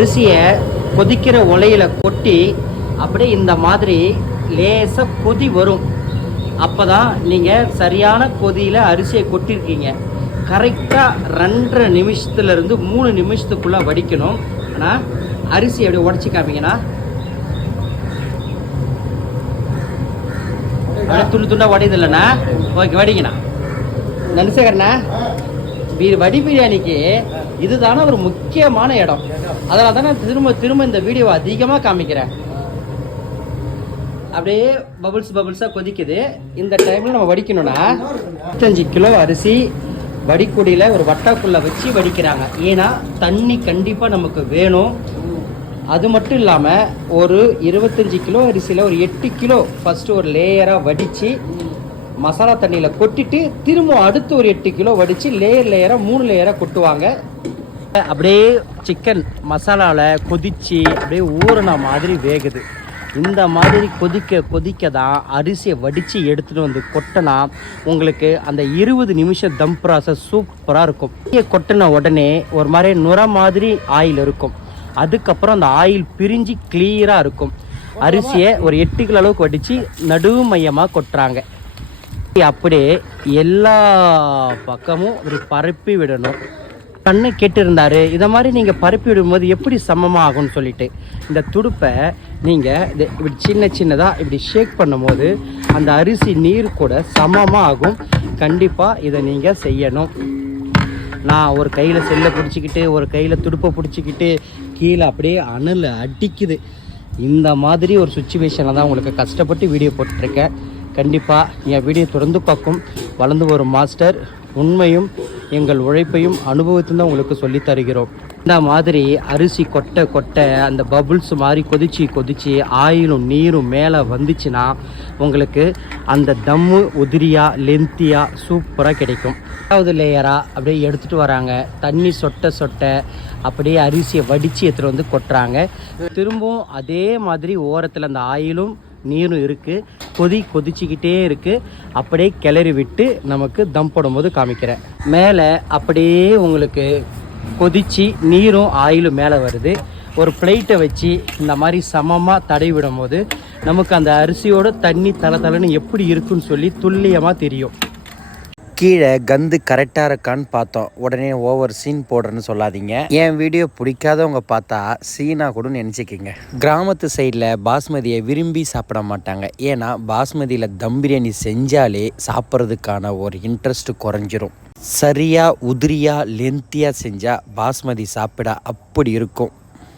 அரிசியை கொதிக்கிற ஒலையில் கொட்டி அப்படியே இந்த மாதிரி லேசாக கொதி வரும். அப்போ தான் நீங்கள் சரியான கொதியில் அரிசியை கொட்டிருக்கீங்க. கரெக்டாக ரெண்டரை நிமிஷத்துல இருந்து மூணு நிமிஷத்துக்குள்ளே வடிக்கணும். ஆனால் அரிசி எப்படி உடச்சி காமிங்கன்னா துண்டு துண்டாக உடையுது இல்லைண்ணா ஓகே வடிங்கண்ணா. நன்சேகரண்ணா பி வடி பிரியாணிக்கு இதுதானே ஒரு முக்கியமான இடம். அதனால தானே திரும்ப திரும்ப இந்த வீடியோவை அதிகமாக காமிக்கிறேன். அப்படியே பபுள்ஸ் பபுள்ஸாக கொதிக்குது. இந்த டைமில் நம்ம வடிக்கணும்னா இருபத்தஞ்சி கிலோ அரிசி வடிக்குடியில் ஒரு வட்டாக்குள்ளே வச்சு வடிக்கிறாங்க. ஏன்னா தண்ணி கண்டிப்பாக நமக்கு வேணும். அது மட்டும் இல்லாமல் ஒரு இருபத்தஞ்சி கிலோ அரிசியில் ஒரு எட்டு கிலோ ஃபஸ்ட்டு ஒரு லேயராக வடித்து மசாலா தண்ணியில் கொட்டிட்டு திரும்ப அடுத்து ஒரு எட்டு கிலோ வடித்து லேயர் லேயராக மூணு லேயராக கொட்டுவாங்க. அப்படியே சிக்கன் மசாலாவில் கொதித்து அப்படியே ஊறின மாதிரி வேகுது. இந்த மாதிரி கொதிக்க கொதிக்க தான் அரிசியை வடித்து எடுத்துகிட்டு வந்து கொட்டினா உங்களுக்கு அந்த இருபது நிமிஷம் தம் ப்ராசஸ் சூப்பராக இருக்கும். கொட்டின உடனே ஒரு மாதிரி நுர மாதிரி ஆயில் இருக்கும். அதுக்கப்புறம் அந்த ஆயில் பிரிஞ்சு கிளியராக இருக்கும். அரிசியை ஒரு எட்டு கிலோ அளவுக்கு வடித்து நடுவு மையமாக கொட்டுறாங்க. அப்படியே எல்லா பக்கமும் ஒரு பரப்பி விடணும். கண்ணு கேட்டிருந்தாரு. இதை மாதிரி நீங்கள் பரப்பி விடும்போது எப்படி சமமாக ஆகும்னு சொல்லிட்டு. இந்த துடுப்பை நீங்கள் இது இப்படி சின்ன சின்னதாக இப்படி ஷேக் பண்ணும்போது அந்த அரிசி நீர் கூட சமமாக ஆகும் கண்டிப்பாக இதை நீங்கள் செய்யணும். நான் ஒரு கையில் செல்லை பிடிச்சிக்கிட்டு ஒரு கையில் துடுப்பை பிடிச்சிக்கிட்டு கீழே அப்படியே அணில் அடிக்குது. இந்த மாதிரி ஒரு சுச்சுவேஷனில் தான் உங்களுக்கு கஷ்டப்பட்டு வீடியோ போட்டிருக்கேன் கண்டிப்பாக என் வீடியோ தொடர்ந்து பார்க்கும். வளர்ந்து வரும் மாஸ்டர் உண்மையும் எங்கள் உழைப்பையும் அனுபவத்தையும் தான் உங்களுக்கு சொல்லி தருகிறோம். இந்த மாதிரி அரிசி கொட்டை கொட்டை அந்த பபுள்ஸ் மாதிரி கொதிச்சு கொதிச்சு ஆயிலும் நீரும் மேலே வந்துச்சுன்னா உங்களுக்கு அந்த தம்மு உதிரியாக லென்த்தியாக சூப்பராக கிடைக்கும். ரெண்டாவது லேயராக அப்படியே எடுத்துகிட்டு வராங்க. தண்ணி சொட்ட சொட்ட அப்படியே அரிசியை வடித்து எடுத்துகிட்டு வந்து கொட்டுறாங்க. திரும்பவும் அதே மாதிரி ஓரத்தில் அந்த ஆயிலும் நீரும் இருக்குது கொதி கொதிச்சிக்கிட்டே இருக்குது அப்படியே கிளறி விட்டு நமக்கு தம் போடும்போது காமிக்கிறேன். மேலே அப்படியே உங்களுக்கு கொதிச்சு நீரும் ஆயிலும் மேலே வருது. ஒரு பிளேட்டை வச்சு இந்த மாதிரி சமமாக தடவி விடும்போது நமக்கு அந்த அரிசியோட தண்ணி தலை தலைன்னு எப்படி இருக்குன்னு சொல்லி துல்லியமாக தெரியும். கீழே கந்து கரெக்டாக இருக்கான்னு பார்த்தோம். உடனே ஓவர் சீன் போடுறேன்னு சொல்லாதீங்க. என் வீடியோ பிடிக்காதவங்க பார்த்தா சீனாக கூட நினச்சிக்கிங்க. கிராமத்து சைடில் பாஸ்மதியை விரும்பி சாப்பிட மாட்டாங்க. ஏன்னா பாஸ்மதியில் தம் பிரியாணி செஞ்சாலே சாப்பிட்றதுக்கான ஒரு இன்ட்ரெஸ்ட் குறைஞ்சிரும். சரியாக உதிரியாக லென்த்தியாக செஞ்சால் பாஸ்மதி சாப்பிட அப்படி இருக்கும்.